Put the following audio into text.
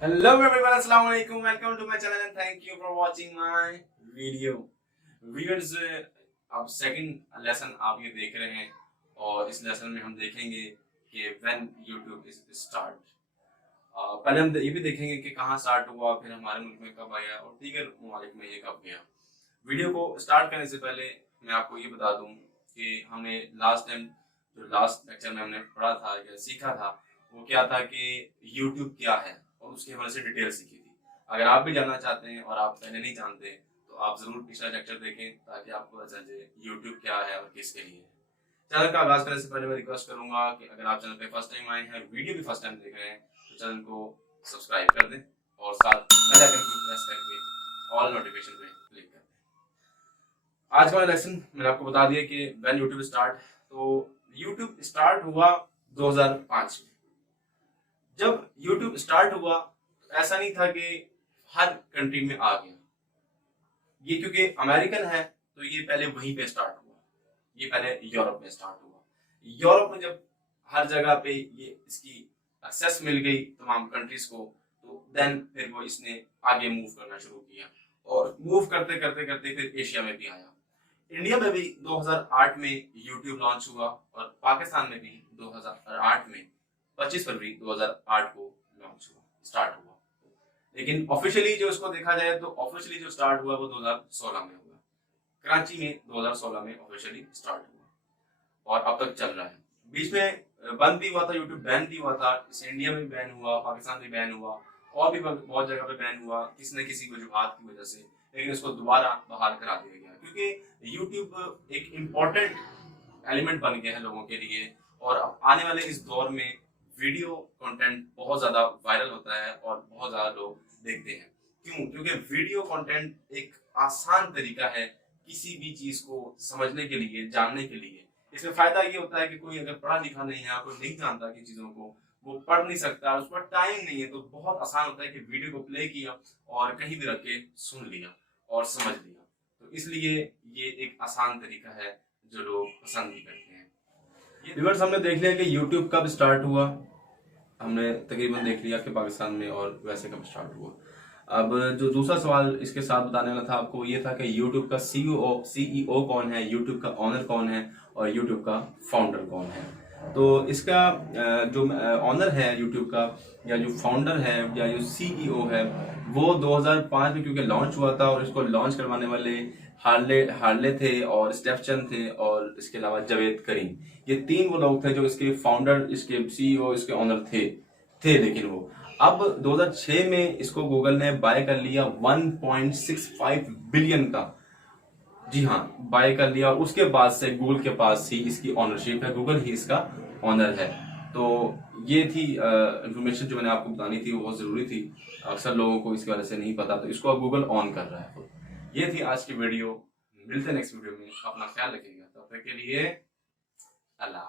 Hello everyone, अस्सलाम वालेकुम, welcome to my channel and thank you for watching my video. Viewers, अब second lesson आप ये देख रहे हैं और इस लेसन में हम देखेंगे कि व्हेन यूट्यूब इज स्टार्ट। पहले हम ये भी देखेंगे कि कहाँ स्टार्ट हुआ, फिर हमारे मुल्क में कब आया और दीगर ममालिक में ये कब गया। वीडियो को स्टार्ट करने से पहले मैं आपको ये बता दूं कि हमने लास्ट टाइम जो लास्ट लेक्चर में हमने पढ़ा था या सीखा था वो क्या था कि यूट्यूब क्या है और उसके हवाले से डिटेल सीखी थी। अगर आप भी जानना चाहते हैं और आप पहले नहीं जानते तो आप जरूर पिछला लेक्चर देखें ताकि आपको पता चल जाए यूट्यूब क्या है और किसके लिए है। चैनल का आगाज करने से पहले मैं रिक्वेस्ट करूंगा कि अगर आप चैनल पे फर्स्ट टाइम आए हैं, वीडियो भी फर्स्ट टाइम देख रहे हैं, तो चैनल को सब्सक्राइब कर दें और साथ बेल आइकन को प्रेस करके ऑल नोटिफिकेशन पे क्लिक कर दें। आज का लेसन मैंने आपको बता दिया कि व्हेन यूट्यूब स्टार्ट। तो यूट्यूब स्टार्ट हुआ 2005 में। जब यूट्यूब स्टार्ट हुआ तो ऐसा नहीं था कि हर कंट्री में आ गया। ये क्योंकि अमेरिकन है तो ये पहले वहीं पे स्टार्ट हुआ। ये पहले यूरोप में स्टार्ट हुआ। यूरोप में जब हर जगह पे ये इसकी एक्सेस मिल गई तमाम कंट्रीज को, तो देन फिर वो इसने आगे मूव करना शुरू किया और मूव करते करते करते फिर एशिया में भी आया। इंडिया में भी 2008 में यूट्यूब लॉन्च हुआ और पाकिस्तान में भी 2008 में 25 फरवरी 2008 को लॉन्च हुआ, स्टार्ट हुआ। लेकिन ऑफिशियली जो इसको देखा जाए तो ऑफिशियली जो स्टार्ट हुआ वो 2016 में हुआ। कराची में 2016 में ऑफिशियली स्टार्ट हुआ और अब तक चल रहा है। बीच में बंद भी हुआ था, यूट्यूब बैन भी हुआ था। इंडिया में भी बैन हुआ, पाकिस्तान में बैन हुआ और भी बहुत जगह पे बैन हुआ किसी न किसी वजूहात की वजह से। लेकिन इसको दोबारा बहाल करा दिया गया क्योंकि यूट्यूब एक इम्पोर्टेंट एलिमेंट बन गया है लोगों के लिए। और आने वाले इस दौर में वीडियो कंटेंट बहुत ज्यादा वायरल होता है और बहुत ज्यादा लोग देखते हैं। क्यों? क्योंकि वीडियो कंटेंट एक आसान तरीका है किसी भी चीज को समझने के लिए, जानने के लिए। इसमें फायदा ये होता है कि कोई अगर पढ़ा लिखा नहीं है, कोई नहीं जानता कि चीजों को, वो पढ़ नहीं सकता, उस पर टाइम नहीं है, तो बहुत आसान होता है कि वीडियो को प्ले किया और कहीं भी रख के सुन लिया और समझ लिया। तो इसलिए ये एक आसान तरीका है जो लोग पसंद भी करते हैं। व्यूअर्स, हमने देख लिया कि यूट्यूब कब स्टार्ट हुआ। हमने तकरीबन देख लिया कि पाकिस्तान में और वैसे कब स्टार्ट हुआ। अब जो दूसरा सवाल इसके साथ बताने वाला था आपको ये था कि यूट्यूब का सीईओ कौन है, यूट्यूब का ऑनर कौन है और यूट्यूब का फाउंडर कौन है। तो इसका जो ऑनर है यूट्यूब का या जो फाउंडर है या जो सीईओ है वो 2005 में क्योंकि लॉन्च हुआ था और इसको लॉन्च करवाने वाले हार्ले थे और स्टेफचन थे और इसके अलावा जावेद करीम। ये तीन वो लोग थे जो इसके फाउंडर, इसके सीईओ, इसके ऑनर थे। लेकिन वो अब 2006 में इसको गूगल ने बाय कर लिया 1.65 बिलियन का। जी हाँ, बाय कर लिया और उसके बाद से गूगल के पास ही इसकी ऑनरशिप है, गूगल ही इसका ऑनर है। तो ये थी इंफॉर्मेशन जो मैंने आपको बतानी थी, वो बहुत जरूरी थी। अक्सर लोगों को इसकी वजह से नहीं पता, तो इसको अब गूगल ऑन कर रहा है। ये थी आज की वीडियो। मिलते हैं नेक्स्ट वीडियो में। अपना ख्याल रखिएगा, तब तक के लिए अल्लाह।